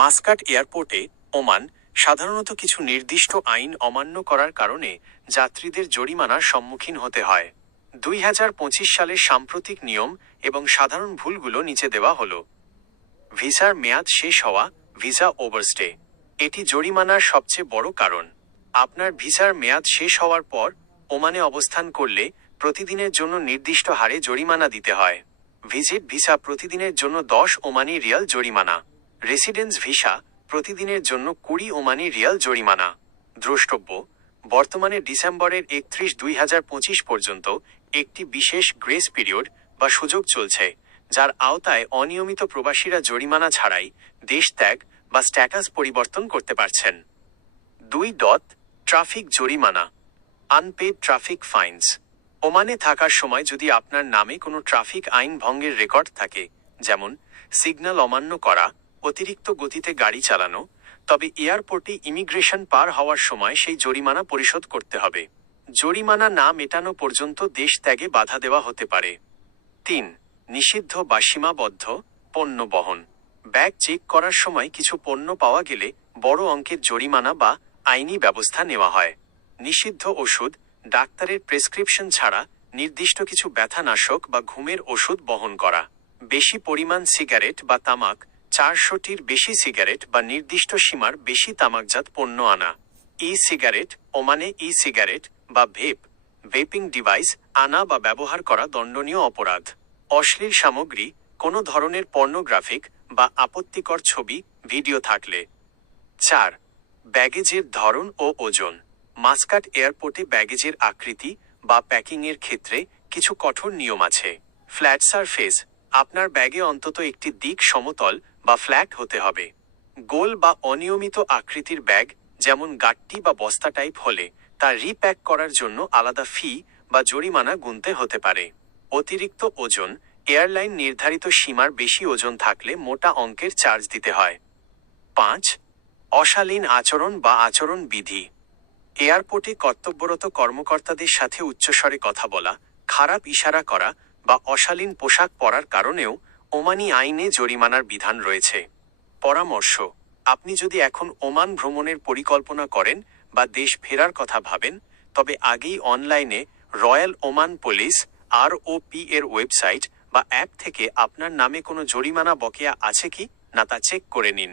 Muscat এয়ারপোর্টে, Oman, সাধারণত কিছু নির্দিষ্ট আইন অমান্য করার কারণে যাত্রীদের জরিমানার সম্মুখীন হতে হয়। 2025 সালের সাম্প্রতিক নিয়ম এবং সাধারণ ভুলগুলো নিচে দেওয়া হলো। ভিসার মেয়াদ শেষ হওয়া, ভিসা ওভারস্টে। এটি জরিমানার সবচেয়ে বড় কারণ। আপনার ভিসার মেয়াদ শেষ হওয়ার পর ওমানে অবস্থান করলে প্রতিদিনের জন্য নির্দিষ্ট হারে জরিমানা দিতে হয়। ভিজিট ভিসা প্রতিদিনের জন্য 10 ওমানি রিয়াল জরিমানা। রেসিডেন্স ভিসা প্রতিদিনের জন্য 20 ওমানি রিয়াল জরিমানা। দ্রষ্টব্য: বর্তমানে ডিসেম্বরের 31, 2025 পর্যন্ত একটি বিশেষ গ্রেস পিরিয়ড বা সুযোগ চলছে, যার আওতায় অনিয়মিত প্রবাসীরা জরিমানা ছাড়াই দেশ ত্যাগ বা স্ট্যাটাস পরিবর্তন করতে পারছেন। 2. ট্রাফিক জরিমানা, আনপেড ট্রাফিক ফাইন্স। ওমানে থাকার সময় যদি আপনার নামে কোনো ট্রাফিক আইন ভঙ্গের রেকর্ড থাকে, যেমন সিগন্যাল অমান্য করা, অতিরিক্ত গতিতে গাড়ি চালানো, তবে এয়ারপোর্টে ইমিগ্রেশন পার হওয়ার সময় সেই জরিমানা পরিশোধ করতে হবে। জরিমানা না মেটানো পর্যন্ত দেশ ত্যাগে বাধা দেওয়া হতে পারে। 3. নিষিদ্ধ বা সীমাবদ্ধ পণ্য বহন। ব্যাগ চেক করার সময় কিছু পণ্য পাওয়া গেলে বড় অঙ্কের জরিমানা বা আইনি ব্যবস্থা নেওয়া হয়। নিষিদ্ধ ওষুধ, ডাক্তারের প্রেসক্রিপশন ছাড়া নির্দিষ্ট কিছু ব্যথানাশক বা ঘুমের ওষুধ বহন করা। বেশি পরিমাণ সিগারেট বা তামাক, 400টির বেশি সিগারেট বা নির্দিষ্ট সীমার বেশি তামাকজাত পণ্য আনা। ই সিগারেট, ওমানে ই সিগারেট বা ভেপিং ডিভাইস আনা বা ব্যবহার করা দণ্ডনীয় অপরাধ। অশ্লীল সামগ্রী, কোনো ধরনের পর্নোগ্রাফিক বা আপত্তিকর ছবি, ভিডিও থাকলে। 4. ব্যাগেজের ধরন ও ওজন। মাস্কাট এয়ারপোর্টে ব্যাগেজের আকৃতি বা প্যাকিংয়ের ক্ষেত্রে কিছু কঠোর নিয়ম আছে। ফ্ল্যাট সারফেস, আপনার ব্যাগে অন্তত একটি দিক সমতল বা ফ্ল্যাট হতে হবে। গোল বা অনিয়মিত আকৃতির ব্যাগ, যেমন গাট্টি বা বস্তা টাইপ হলে তা রিপ্যাক করার জন্য আলাদা ফি বা জরিমানা গুনতে হতে পারে। অতিরিক্ত ওজন, এয়ারলাইন নির্ধারিত সীমার বেশি ওজন থাকলে মোটা অঙ্কের চার্জ দিতে হয়। 5. অশালীন আচরণ বা আচরণ বিধি। এয়ারপোর্টে কর্তব্যরত কর্মকর্তাদের সাথে উচ্চস্বরে কথা বলা, খারাপ ইশারা করা বা অশালীন পোশাক পরার কারণেও ওমানি আইনে জরিমানার বিধান রয়েছে। পরামর্শ: আপনি যদি এখন ওমান ভ্রমণের পরিকল্পনা করেন বা দেশ ফেরার কথা ভাবেন, তবে আগেই অনলাইনে রয়্যাল ওমান পুলিশ (ROP) এর ওয়েবসাইট বা অ্যাপ থেকে আপনার নামে কোনো জরিমানা বকেয়া আছে কি না তা চেক করে নিন।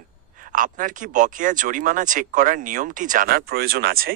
আপনার কি বকেয়া জরিমানা চেক করার নিয়মটি জানার প্রয়োজন আছে?